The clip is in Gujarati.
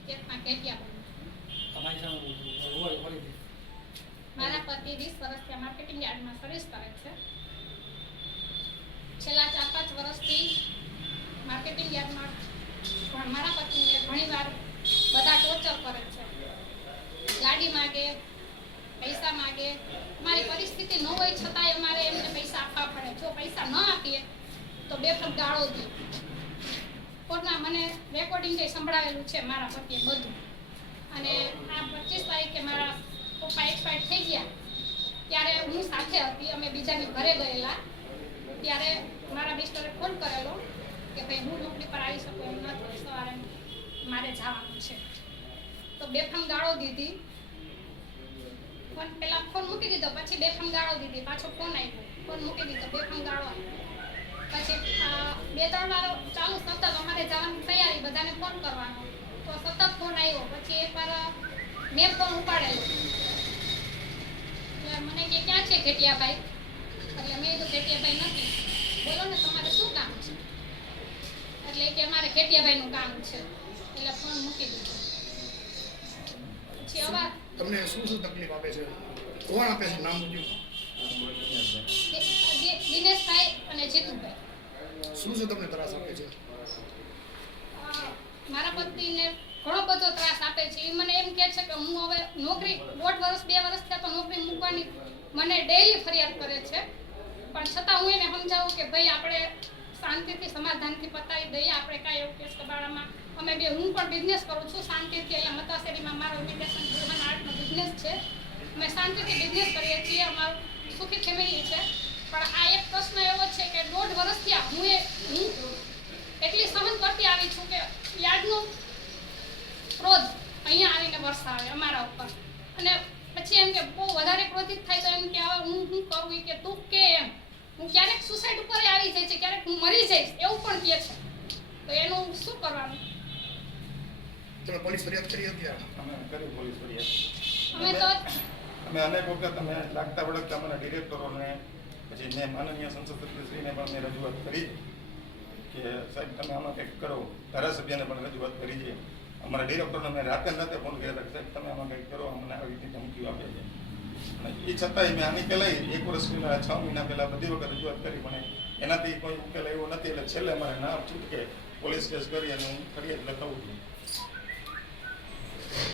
સ્ટેટમાં કેટિયા બની મારા પતિ 20 વર્ષથી માર્કેટિંગ યાર્ડમાં સર્વિસ કરે છે. છેલ્લા 4-5 વર્ષથી માર્કેટિંગ યાર્ડમાં મારા પતિને ઘણીવાર બધા ટોર્ચર કરે છે. ગાડી માગે, પૈસા માગે. મારી પરિસ્થિતિ ન હોય છતાંય અમારે એમને પૈસા આપવા પડે. જો પૈસા ન આપીએ તો બેફામ ગાળો દે. કોર્ટમાં મને રેકોર્ડિંગ સંભળાવેલું છે મારા પતિએ બધું. અને આ 25 તારીખે મારા પપ્પા એક્સપાયર થઈ ગયા ત્યારે હું સાથે હતી. અમે બીજાની ઘરે ગયેલા ત્યારે મારા મિસ્ટરે ફોન કરેલો કે ભાઈ હું નોકરી પર આવી શકું એમ નથી, સવારે મારે જવાનું છે. તો બેફામ ગાળો દીધી. પેલા ફોન મૂકી દીધો, પછી બેફામ ગાળો દીધી. પાછો ફોન આવ્યો, ફોન મૂકી દીધો, બેફામ ગાળો પછી 2-3 વાર ચાલુ સતત અમારે જવાની તૈયારી, બધાને ફોન કરવાનો તો સતત ફોન આવ્યો. પછી એકવાર મેં ફોન ઉપાડેલો એટલે મને કે ક્યાં છે ઘેટિયાભાઈ? એટલે મેં કીધું ઘેટિયાભાઈ નથી. બોલો ને તમારે શું કામ છે? એટલે કે અમારે ઘેટિયાભાઈનું કામ છે. એટલે ફોન મૂકી દીધો. પછી હવે તમને શું તકલીફ આપે છે? કોણ આપે છે? નામ મુજબ દિનેશભાઈ અને જીતુભાઈ. શું તમને ત્રાસ આપે છે? મારા પતિને ઘણો બધો ત્રાસ આપે છે. એ મને એમ કહે છે કે હું હવે નોકરી 1.5 વર્ષ 2 વર્ષ થયા તો નોકરી મૂકવાની મને ડેઈલી ફરિયાદ કરે છે. પણ છતાં હું એને સમજાવું કે ભાઈ આપણે શાંતિથી સમાધાનથી પતાવી દઈએ. આપણે કાંઈ એવું કેસ કબાડામાં હું પણ બિઝનેસ કરું છું શાંતિથી. અહીંયા મતાશેરીમાં મારો ઇમિટેશન ગૃહન આર્ટનો બિઝનેસ છે. અમે શાંતિથી બિઝનેસ કરીએ છીએ. અમારું સુખી ફેમિલી છે. પણ આ એક પ્રશ્ન એવો છે કે 1.5 વર્ષથી હું એટલી સહન કરતી આવી છું કે યાદનો ક્રોધ અહીંયા આવીને વરસાવે અમારા ઉપર. અને પછી એમ કે બહુ વધારે ક્રોધિત થાય તો એમ કે હવે હું કરું કે તું કે એમ હું ક્યારેક સુસાઇડ ઉપર આવી જાય છે, ક્યારેક હું મરી જઈશ એવું પણ કહે છે. તો એનું શું કરવાનું? તમે પોલીસ ફરિયાદ કરી હતી? અમે કરી પોલીસ ફરિયાદ. અમે અનેક વખત અમે લાગતા વળગતા અમારા ડિરેક્ટરોને, પછી મેં માનનીય સંસદ સભ્યશ્રીને પણ મેં રજૂઆત કરી કે સાહેબ તમે આમાં કંઈક કરો. ધારાસભ્યને પણ રજૂઆત કરી છે. અમારા ડિરેક્ટરને મેં રાતે ફોન કર્યા કે સાહેબ તમે આમાં કંઈક કરો, અમને આવી રીતે ધમકીઓ આપે છે. અને એ છતાંય મેં આની પહેલાં 1 વર્ષ પહેલાં 6 મહિના પહેલાં બધી વખત રજૂઆત કરી, પણ એનાથી કોઈ ઉકેલ આવ્યો નથી. એટલે છેલ્લે અમારે ના છૂટકે પોલીસ કેસ કરી અને હું ફરિયાદ લખાવું છું.